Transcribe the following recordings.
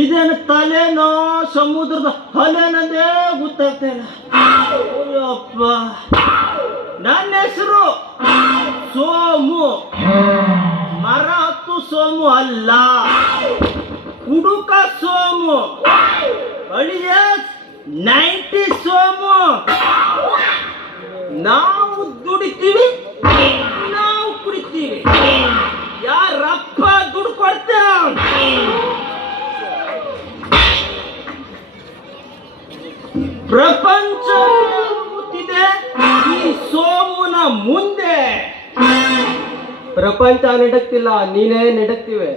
ಇದೇನು ತಲೆನೋ ಸಮುದ್ರದ ಅಲೆನದೇ ಗೊತ್ತಾಗ್ತಿಲ್ಲ. ಅಯ್ಯಪ್ಪ, ನನ್ನ ಹೆಸರು ಸೋಮು. ಮರ ಹತ್ತು ಸೋಮು ಅಲ್ಲ, ಹುಡುಕ ಸೋಮು. ಅಳಿಯ 90 ಸೋಮು. ನಾವು ದುಡಿತೀವಿ, ನಾವು ಕುಡಿತೀವಿ. ಯಾರಪ್ಪ ದುಡ್ಡು ಕೊಡ್ತೇವೆ? ಪ್ರಪಂಚ ಗೊತ್ತಿದೆ ಈ ಸೋಮುನ ಮುಂದೆ. ಪ್ರಪಂಚ ನಡಕ್ತಿಲ್ಲ, ನೀನೇ ನಡಕ್ತಿವೆ.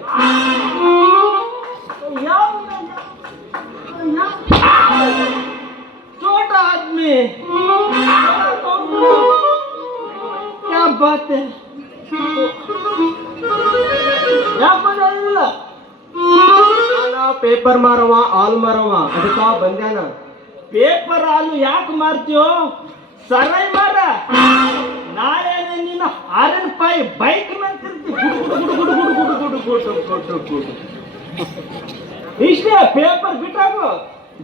छोटा आदमी क्या बात है? ಇಲ್ಲ ಪೇಪರ್ ಮಾರವ ಹಾಲು ಮಾರವ, ಅದಕ್ಕ ಬಂದ್ಯಾನ. ಪೇಪರ್ ಹಾಲು ಯಾಕೆ ಮಾರ್ತೀಯೋ? ಸರೈ ಮಾರ. ನಾಳೆ ನಿನ್ನ RN5 ಬೈಕ್ ಇಷ್ಟೇ. ಪೇಪರ್ ಬಿಟ್ಟಾಗು,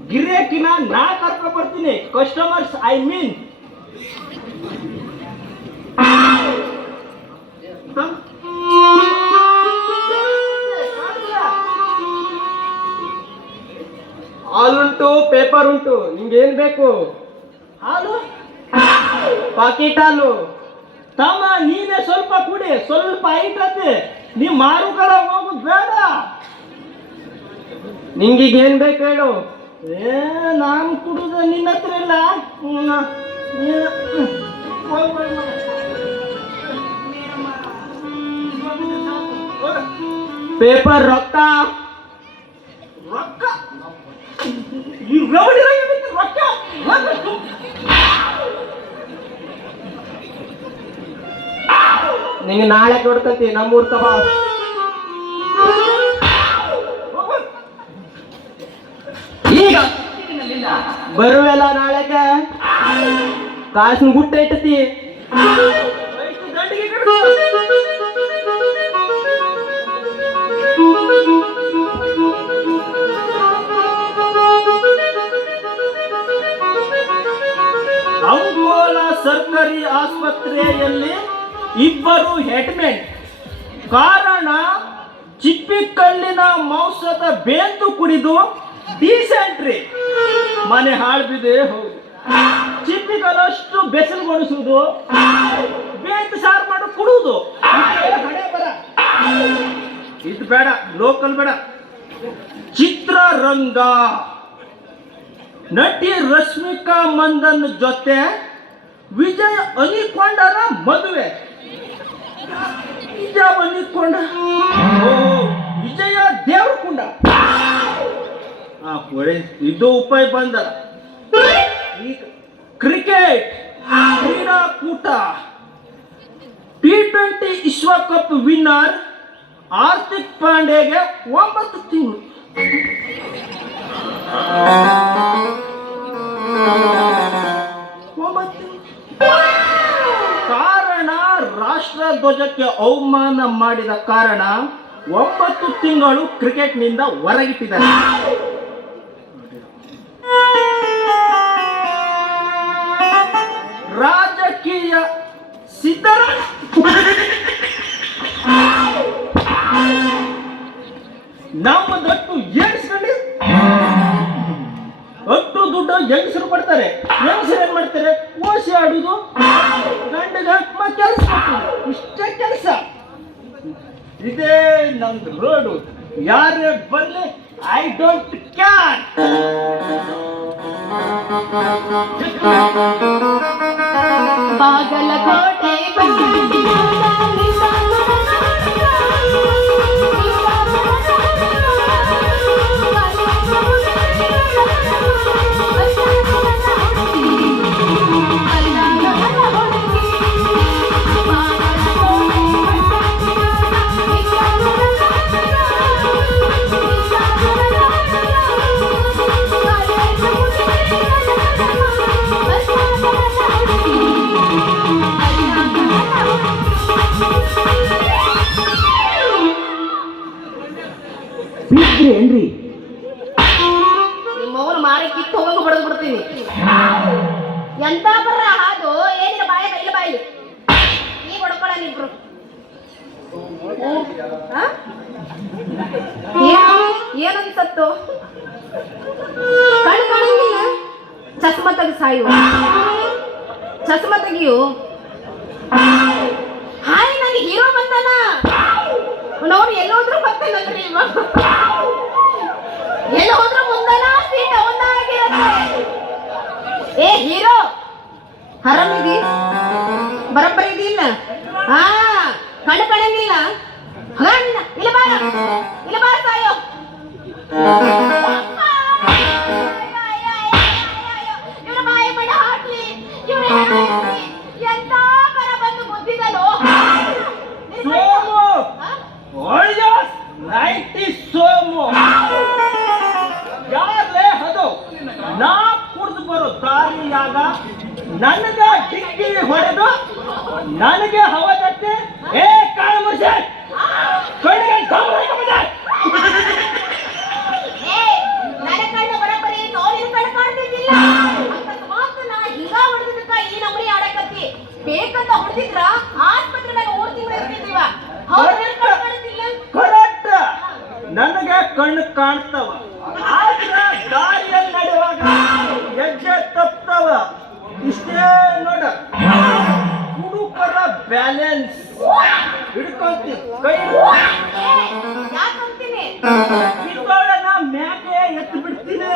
ಗಿರಾಕಿನ ನಾ ಕರ್ಕೊ ಬರ್ತೀನಿ. Customers I mean. ಹಾಲುಂಟು, ಪೇಪರ್ ಉಂಟು, ನಿಂಗೇನ್ ಬೇಕು? ಹಾಲು, ಪಾಕಿಟ್ ಹಾಲು. ತಮ್ಮ ನೀನೇ ಸ್ವಲ್ಪ ಕುಡಿ, ಸ್ವಲ್ಪ ಐಟತ್ತೆ. ನೀ ಮಾರುಕರ ಹೋಗುದು ಬೇಡ. ನಿಂಗೀಗೇನ್ ಬೇಕು ಹೇಳು? ನಾನು ಕುಡುದ ನಿನ್ನ ಹತ್ರ ಇಲ್ಲ. ಪೇಪರ್ ರೊಕ್ಕ ರೊಕ್ಕ ಈ ರೌಡಿ ರೊಕ್ಕ ನಿಂಗೆ ನಾಳೆ ಕೊಡ್ತಂತಿ. ನಮ್ಮೂರ್ ತಬಾ ಈಗ ಬರುವೆಲ್ಲ ನಾಳೆಗೆ ಕಾಸಿನ ಗುಟ್ಟ ಇಟ್ಟತಿ. ಅಂಕೋಲಾ ಸರ್ಕಾರಿ ಆಸ್ಪತ್ರೆಯಲ್ಲಿ ಇಬ್ಬರು ಹೆಡ್ಮೆಂಟ್. ಕಾರಣ ಚಿಪ್ಪಿಕಲ್ಲಿನ ಮಾಂಸದ ಬೇಂದು ಕುಡಿದು ಡಿಸೆಂಟ್ರಿ. ಮನೆ ಹಾಳ್ಬಿದೆ. ಹೌದು, ಚಿಪ್ಪಿಕಲ್ಲಷ್ಟು ಬೆಸಲ್ಗೊಳಿಸುವುದು, ಬೇಂದು ಸಾರು ಮಾಡಿ ಕುಡುವುದು. ಇದು ಬೇಡ, ಲೋಕಲ್ ಬೇಡ. ಚಿತ್ರರಂಗ ನಟಿ ರಶ್ಮಿಕಾ ಮಂದನ್ ಜೊತೆ ವಿಜಯ್ ಅನಿಕೊಂಡರ ಮದುವೆ. ವಿಜಯ ಅನಿಕೊಂಡ, ವಿಜಯ ದೇವರಕೊಂಡ. ಇದು ಉಪಾಯ ಬಂದ. ಈಗ ಕ್ರಿಕೆಟ್ ಕ್ರೀಡಾಕೂಟ. T20 ವಿಶ್ವಕಪ್ ವಿನ್ನರ್ ಹಾರ್ದಿಕ್ ಪಾಂಡೆಗೆ 9 ತಿಂಗಳು. ಕಾರಣ ರಾಷ್ಟ್ರಧ್ವಜಕ್ಕೆ ಅವಮಾನ ಮಾಡಿದ ಕಾರಣ 9 ತಿಂಗಳು ಕ್ರಿಕೆಟ್ನಿಂದ ಹೊರಗಿಟ್ಟಿದ್ದಾರೆ. ರಾಜಕೀಯ ನಮ್ಮದಟ್ಟು ಎಣಿಸ್ಕೊಂಡು ಅಟ್ಟು ದುಡ್ಡು ಹೆಂಗಸರು ಕೊಡ್ತಾರೆ. ಹೆಂಗಸರು ಏನ್ ಮಾಡ್ತಾರೆ? ಓಸಿ ಆಡುದು, ಗಂಡಗ ಕೆಲಸ ಮಾಡ್ತಾರೆ. ಇಷ್ಟೇ ಕೆಲಸ. ಇದೇ ನಮ್ದು ರೋಡು. ಯಾರೇ ಬರ್ಲಿ ಐ ಡೋಂಟ್ ಕೇರ್. ಬಾಗಲಕೋಟೆ ಏನ್ರಿ ಕಿತ್ತು ಹೋಗಂಗ ಹೊಡೆದು ಬಿಡ್ತೀನಿ. ಎಂತ ಬರ್ರ ಹಾದು ಏನಿಲ್ಲ ಬಾಯ ಇಲ್ಲ ಬಾಯಿ ಈಗ ಹೊಡ್ಕೊಳ್ಳಿಬ್ರು. ಏನನ್ಸತ್ತು? ಕಣ್ಣು ಕಾಣಂಗಿಲ್ಲ, ಚಸ್ಮಾ ತೆಗಿ ಸಾಯು, ಚಸ್ಮಾ ತೆಗಿಯು. ಹಾಯ್ ನನಗೆ ಹೀರೋ ಬಂದಾನ ನೋಡಿ, ಎಲ್ಲೋದ್ರು ಬರ್ತಾನಲ್ರಿ ಇವ, ಎಲ್ಲ ಹೋದ್ರು ಮುಂದನ ಸೀಟ ಒಂದಾಗಿರುತ್ತೆ. ಏ ಹೀರೋ ಹರಮಿದಿ ಬರಬ್ಬರಿ ಇದಿಲ್ಲ, ಹಾ ಕಣ್ಣು ಕಾಣಂಗಿಲ್ಲ, ಇಲ್ಲ ಬಾರ ಇಲ್ಲ ಬಾರ ಸಾಯೋ. ಇವನ ಬಾಯಿ ಮಡ ಹಾಕ್ಲಿ, ಎಂತ ಬರ ಬಂದು ಮುದ್ದಿದಲು. ಸೋಮು ಯಾರೇ ಅದು ನಾ ಕುಡ್ದು ಬರೋ ದಾರಿಯಾಗ ನನಗ ಡಿಕ್ಕಿ ಹೊಡೆದು ನನಗೆ ಹವದತ್ತೆ. ಏ ಕಾಳು ಮುರ್ಸೆ ಕಣ್ಣಿಗೆ ನನ್ನ ಕಣ್ಣು ಬರಬರಿ ನೋಡಿ ಕಣ್ಣು ಕಾಣ್ತಿದ್ದಿಲ್ಲ. ಅಕಸ್ಮಾತ್ ನಾ ಹಿಂಗ ಹೊಡೆದಿದ್ದಕ್ಕ ಈ ನಮೂನಿ ಆಡಕತ್ತಿ. ಬೇಕಂತ ಹೊಡೆದಿದ್ರ ಆಸ್ಪತ್ರೆ ಮೇಲೆ 3 ತಿಂಗಳು ಇರ್ತಿದ್ದೀವ. ಕರೆಕ್ಟ್, ನನಗೆ ಕಣ್ಣು ಕಾಣ್ತವ, ಆದ್ರೆ ದಾರಿಯಲ್ಲಿ ನಡೆಯುವಾಗ ಹೆಜ್ಜೆ ತಪ್ತವ. ಇಷ್ಟೇ ನೋಡ, ಹುಡುಕರ ಬ್ಯಾಲೆನ್ಸ್ ಹಿಡ್ಕೊಂತಿ ಕೈ ಯಾಕಂತೀನಿ ಕಿತ್ತೋಳನ ಮ್ಯಾಗೆ ಎತ್ತು ಬಿಡ್ತೀನಿ.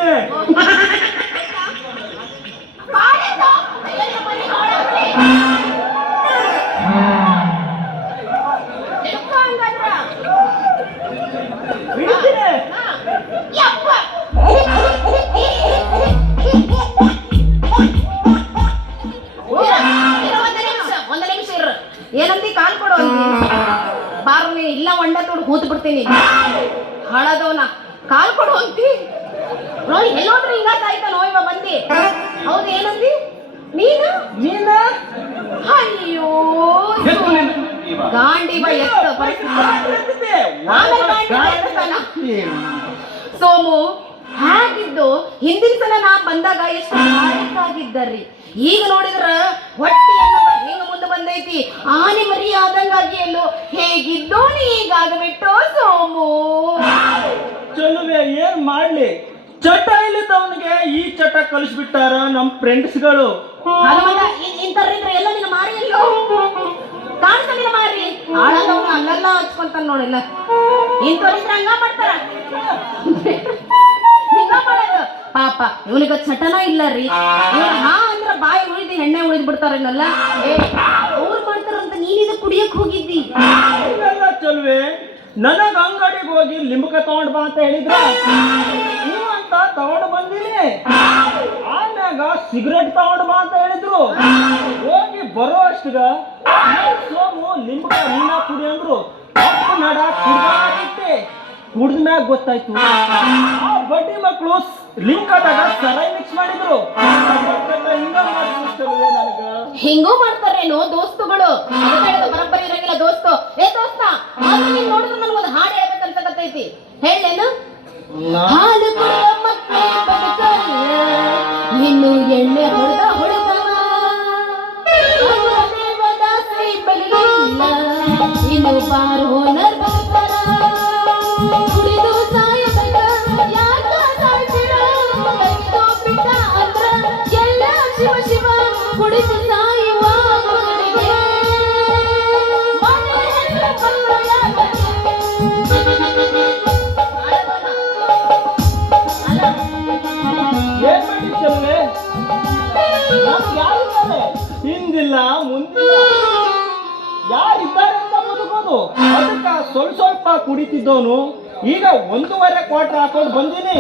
ಏನಂತಿ ಕಾಲ್ ಕೊಡು ಅಂತಿ ಬಾರ ನೀ ಇಲ್ಲ ಒಂಡ ತೋಡು ಹೂತ್ ಬಿಡ್ತೀನಿ. ಹಳದವನ ಕಾಲ್ ಕೊಡು ಅಂತಿ ನೋಡಿ, ಎಲ್ಲೋದ್ರೆ ಹಿಂಗಾಯ್ತ ನೋ ಇವ ಬಂದಿ. ಹೌದು ಏನಂದಿ ನೀನು? ಅಯ್ಯೋ ಗಾಂಡಿ ಬಾ ಎತ್ತ ಸೋಮು ಹಾಗಿದ್ದು ಹಿಂದಿನ ಸಲ ನಾ ಬಂದಾಗ ಎಷ್ಟು ಆಗಿದ್ದರಿ. ಈಗ ನೋಡಿದ್ರ ಹೊಟ್ಟಿ ಹಿಂಗ ಮುಂದೆ ಬಂದೈತಿ, ಆನೆ ಮರಿ ಆದಂಗಾಗಿ ಎಲ್ಲೋ ಹೇಗಿದ್ದೋ ನೀ ಈಗಾಗಬಿಟ್ಟೋ ಸೋಮು. ಚಲುವೆ ಏನ್ ಮಾಡ್ಲಿ, ಚಟ ಇಲ್ಲದವನಿಗೆ ಈ ಚಟ ಕಲಿಸ್ಬಿಟ್ಟಾರ ನಮ್ ಫ್ರೆಂಡ್ಸ್ಗಳು. ಇಂತರ್ರಿದ್ರೆ ಎಲ್ಲೋ ನಿನ್ನ ಮಾರಿ ಎಲ್ಲೋ ಕಾಣಿಸ್ತಾ ಮಾರಿ ಆಳದವನು ಅಲ್ಲೆಲ್ಲ ಹಚ್ಕೊಂತಾನ ನೋಡಿಲ್ಲ. ಇಂತವ್ರಿದ್ರೆ ಹಂಗ ಮಾಡ್ತಾರ, ಹಿಂಗ ಮಾಡೋದು ಪಾಪ. ಇವನಿಗ ಚಟನ ಇಲ್ಲ ರೀ. ಹಾ ಅಂದ್ರ ಬಾಯಿ ಉಳಿದು ಎಣ್ಣೆ ಉಳಿದ್ ಬಿಡ್ತಾರಲ್ಲ. ಅವ್ರು ಮಾಡ್ತಾರಂತ ನೀನಿದ ಕುಡಿಯಕ್ ಹೋಗಿದ್ದಿ. ಚಲ್ವೆ ನನಗ ಅಂಗಡಿಗೆ ಹೋಗಿ ಲಿಂಬಕ ತಗೊಂಡ್ ಬಾ ಅಂತ ಹೇಳಿದ್ರ ನೀವು ಅಂತ ತಗೊಂಡು ಬಂದಿನಿ. ಆಮ್ಯಾಗ ಸಿಗರೇಟ್ ತಗೊಂಡ್ ಬಾ ಅಂತ ಹೇಳಿದ್ರು. ಹೋಗಿ ಬರೋ ಅಷ್ಟಗ ಸೋಮು ಲಿಂಬಕ ನೀನ ಕುಡಿ ಅಂದ್ರು. ನಡ ಕುಡ್ದಾಗಿಟ್ಟೆ, ಕುಡ್ದ್ಮ್ಯಾಗ ಗೊತ್ತಾಯ್ತು ಆ ಬಡ್ಡಿ ಮಕ್ಕಳು ಲಿಂಕದಾಗ ಸರಾಯಿ ಮಿಕ್ಸ್ ಮಾಡಿದ್ರು. ಹಿಂಗೂ ಮಾಡ್ತಾರೇನೋ ದೋಸ್ತುಗಳು, ಬರಬ್ಬರಿ ಇರಂಗಿಲ್ಲ ದೋಸ್ತು. ಏ ದೋಸ್ತ ನೀನ್ ನೋಡಿದ್ರೆ ನನ್ಗೊಂದು ಹಾಡು ಹೇಳ್ಬೇಕಂತೈತಿ, ಹೇಳೇನು? ಹಾಲು ಕೊಡುವ ಮಕ್ಕಳೇ ಬದುಕಲ್ಲ, ಇನ್ನು ಎಣ್ಣೆ ಹೊಡೆದ ಹೊಡೆದವ, ಇನ್ನು ಬಾರ್ ಓನರ್ ಬರ್ತಾರ, ಕುಡಿದು ಸಾಯಬೇಕ ಯಾಕ ಸಾಯ್ತೀರ, ಬಿಟ್ಟ ಅಂದ್ರ ಎಲ್ಲ ಶಿವ ಶಿವ ಕುಡಿದು ಸಾಯುವ ಮಗನಿಗೆ ಹಿಂದಿಲ್ಲ ಮುಂದಿಲ್ಲ ಯಾರಿದ್ದಾರೆ ಅಂತ ಬದುಕೋದು. ಅದಕ್ಕ ಸ್ವಲ್ಪ ಸ್ವಲ್ಪ ಕುಡಿತಿದ್ದವನು ಈಗ 1.25 ಕ್ವಾರ್ಟರ್ ಹಾಕೊಂಡು ಬಂದೀನಿ.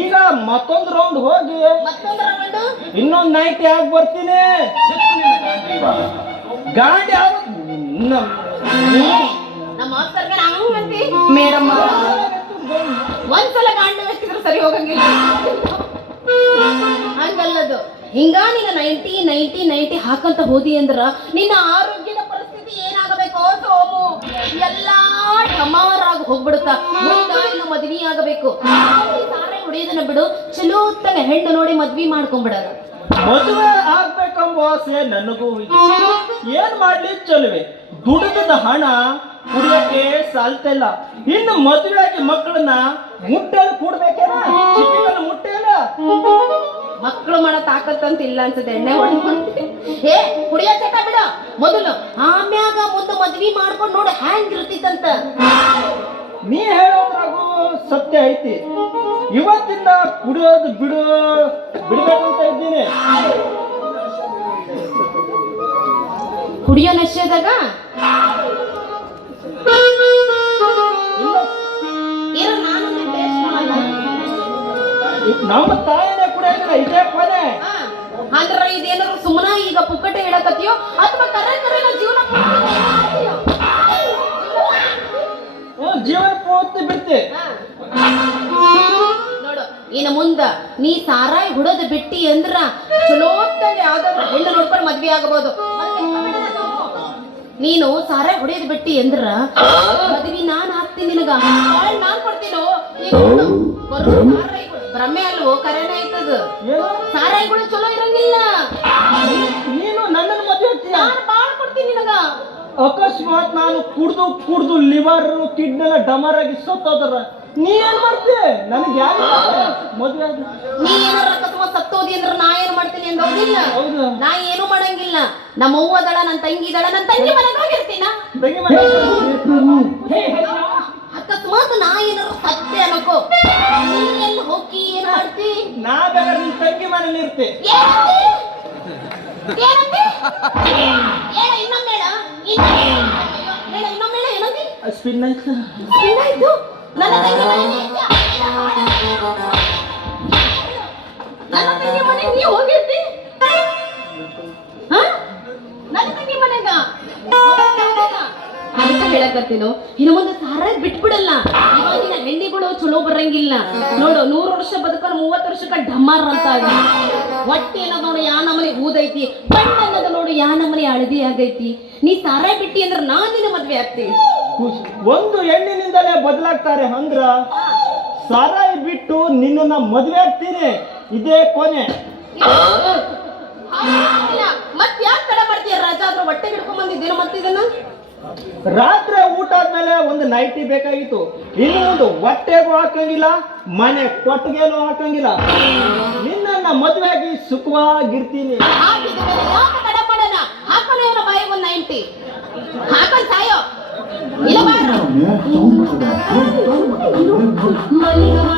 ಈಗ ಮತ್ತೊಂದು ರೌಂಡ್ ಹೋಗಿ ಇನ್ನೊಂದು ನೈಟ್ ಯಾಕೆ ಬರ್ತೀನಿ. ಗಾಂಡಿ ಮೇಡಮ್ ಒಂದ್ಸಲ ಗಾಂಡಿ ವ್ಯಕ್ತಿದ್ರು ಸರಿ ಹೋಗಂಗಿಲ್ಲ. ಹಂಗಲ್ಲದು ಹಿಂಗ ನೀನ 90 ಹಾಕಂತ ಹೋದಿ ಅಂದ್ರ ನಿನ್ನ ಆರೋಗ್ಯದ ಪರಿಸ್ಥಿತಿ ಏನಾಗಬೇಕು ಸೋಮು? ಎಲ್ಲಾ ಡಮಾರಾಗಿ ಹೋಗ್ಬಿಡುತ್ತ. ಮುಂದ ಇನ್ನು ಮದುವೆ ಆಗಬೇಕು. ಸಾರೆ ಕುಡಿಯೋದನ್ನ ಬಿಡು, ಚಲೋ ಹೊತ್ತಾಗ ಹೆಣ್ಣು ನೋಡಿ ಮದ್ವಿ ಮಾಡ್ಕೊಂಡ್ಬಿಡೋದು. ಮದುವೆ ಆಗ್ಬೇಕೆಂಬ ಆಸೆ ನನಗೂ ಇದೆ. ಏನ್ ಮಾಡ್ಲಿ ಚಲುವೆ, ದುಡಿದ ಹಣ ಕುಡಿಯಕ್ಕೆ ಸಾಲ್ತಿಲ್ಲ. ಇನ್ನು ಮದುವೆಯಾಗಿ ಮಕ್ಕಳನ್ನ ಮುಟ್ಟೆಲ್ಲ ಕೂಡ್ಬೇಕೇನ? ಚಿಪ್ಪಿಗೆಲ್ಲ ಮುಟ್ಟೆಲ್ಲ. ಮಕ್ಕಳು ಮಾಡೋ ತಾಕತ್ತಂತ ಇಲ್ಲ ಅನ್ಸುತ್ತೆ, ಎಣ್ಣೆ ಹೊಡ್ಕೊಂಡು. ಏ ಕುಡಿಯೋ ಚಟ ಬಿಡ ಮೊದಲು, ಆಮ್ಯಾಗ ಮುಂದೆ ಮದ್ವಿ ಮಾಡ್ಕೊಂಡು ನೋಡು ಹ್ಯಾಂಗ್ ಇರ್ತಿತ್ತಂತ. ನೀ ಹೇಳೋದ್ರಾಗೂ ಸತ್ಯ ಐತಿ. ಇವತ್ತಿಂದ ಕುಡಿಯೋದು ಬಿಡ್ಬೇಕಂತ ಇದ್ದೀನಿ. ಕುಡಿಯೋ ನಶೆದಾಗ ಇರೋ ನಾನು ಟೇಸ್ಟ್ ಮಾಡಲ್ಲ. ನಮ್ಮ ತಾಯಿನೇ ಕುಡಿಯೋದಿಲ್ಲ, ಇದೇ ಕೊನೆ. ಅಂದ್ರ ಇದೇನಾದ್ರು ಸುಮ್ಮನ ಈಗ ಪುಕ್ಕಟೆ ಹೇಳಕತ್ತೀಯೋ ಅಥವಾ ಕರೆ ಜೀವನ ಮಾಡ್ತೀಯೋ? ಜೀವನ ಪೂರ್ತಿ ಬಿಡ್ತಿ. ನೋಡು, ಇನ್ನು ಮುಂದ ನೀ ಸಾರಾಯಿ ಹುಡೋದು ಬಿಟ್ಟಿ ಅಂದ್ರ ಚಲೋತ್ತಾಗಿ ಯಾವ್ದಾದ್ರು ಹೆಣ್ಣು ನೋಡ್ಕೊಂಡು ಮದ್ವೆ ಆಗಬಹುದು. ನೀನು ಸಾರಾಯಿ ಹೊಡೆಯೋದು ಬಿಟ್ಟಿ ಅಂದ್ರ ಮದ್ವಿ ನಾನ್ ಹಾಕ್ತೀನಿ ನಿನಗ, ನಾನ್ ಕೊಡ್ತೀನೋ. ಭ್ರಮೆ ಅಲ್ವೋ, ಕರೆನೇ ಆಯ್ತದ. ಸಾರಾಯಿಗಳು ಚಲೋ ಇರಂಗಿಲ್ಲ. ನೀನು ನನ್ನನ್ನು ಮದುವೆ ಆಗ್ತೀಯ? ನಾನು ಬಾಳ ಕೊಡ್ತೀನಿ ನಿನಗ. ಅಕಸ್ಮಾತ್ ನಾನು ಕುಡ್ದು ಲಿವರ್ ಕಿಡ್ನೆಲ್ಲ ಡಮರ್ ಆಗಿ ಸತ್ತೋದ್ರ ನೀ ಏನ್ ಮಾಡ್ತೀಯ? ನನಗೆ ಯಾರು ಮದುವೆ ಆಗ? ನೀ ಏನಾರ ಅಕಸ್ಮಾತ್ ಸತ್ತೋದಿ ಅಂದ್ರ ನಾ ಏನ್ ಮಾಡ್ತೀನಿ ಅಂದೋದಿಲ್ಲ. ಹೌದು, ನಾ ಏನು ಮಾಡಂಗಿಲ್ಲ. ನಮ್ಮ ಅವ್ವ ದಳ, ನನ್ನ ತಂಗಿ ದಳ, ನನ್ನ ತಂಗಿ ಮನೆಗೆ ಹೋಗಿರ್ತೀನ. ಅಕಸ್ಮಾತ್ ನಾ ಏನಾರು ಸತ್ತೆ ಅನ್ಕೋ, ನೀ ಎಲ್ಲಿ ಹೋಗಿ ಏನ್ ಮಾಡ್ತಿ? ನಾ ಬೇಕಾದ್ರೆ ನಿನ್ ತಂಗಿ ಮನೇಲಿ ಇರ್ತೆ. ಇನ್ನೊಮ್ಮೆ ಏನಂದಿ? ಸ್ಪಿನ್ ಆಯ್ತು. ಏನಾಯ್ತು? ನನ್ನ ತಂಗಿ ಮನೆಗೆ ನೀ ಹೋಗಿರ್ತಿ? ನನ್ನ ತಂಗಿ ಮನೆಗ ಅದಕ್ಕೆ ಹೇಳಕತ್ತೀನೋ, ಇನ್ನು ಮುಂದೆ ಸಾರಾಯಿ ಬಿಟ್ಬಿಡಲ್ಲ. ಇವಾಗಿನ ಹೆಣ್ಣಿಗಳು ಚಲೋ ಬರಂಗಿಲ್ಲ. ನೋಡು, 100 ವರ್ಷ ಬದುಕರು 30 ವರ್ಷಕ್ಕ ಡಮಾರ್ ಅಂತ. ಹೊಟ್ಟೆ ಅನ್ನೋದು ನೋಡು ಯಾ ನಮನೆ ಊದೈತಿ, ಕಣ್ಣು ಅನ್ನೋದು ನೋಡು ಯಾ ನಮನೆ ಹಳದಿ ಆಗೈತಿ. ನೀ ಸಾರಾಯಿ ಬಿಟ್ಟಿ ಅಂದ್ರೆ ನಾನ್ ನಿನ್ನ ಮದ್ವೆ ಆಗ್ತೀನಿ. ಒಂದು ಹೆಣ್ಣಿನಿಂದಲೇ ಬದಲಾಗ್ತಾರೆ ಅಂದ್ರ ಸಾರಾಯಿ ಬಿಟ್ಟು ನಿನ್ನನ್ನ ಮದ್ವೆ ಆಗ್ತೀನಿ. ಇದೇ ಕೊನೆ. ಮತ್ ಯಾಕೆ ತಡ ಮಾಡ್ತೀಯ ರಾಜ? ಅದ್ರ ಹೊಟ್ಟೆ ಹಿಡ್ಕೊಂಡ್ ಬಂದಿದ್ದೇನು ಮತ್ತಿದನ್ನ? ರಾತ್ರಿ ಊಟ ಆದ್ಮೇಲೆ ಒಂದು ನೈಟಿ ಬೇಕಾಗಿತ್ತು. ಇನ್ನು ಒಂದು ಹೊಟ್ಟೆಗೂ ಹಾಕಂಗಿಲ್ಲ, ಮನೆ ಕೊಟ್ಟಿಗೆನೂ ಹಾಕಂಗಿಲ್ಲ. ನಿನ್ನನ್ನ ಮದುವೆ ಆಗಿ ಸುಖವಾಗಿರ್ತೀನಿ. ಯಾಕೆ ತಡ ಮಾಡೋಣ? ಹಾಕೋಣ ಇವರ ಬಾಯಿಗೆ ಒಂದು 90 ಹಾಕೊಂಡ್ ಸಾಯೋ ಇಲ್ಲ ಬಾರ.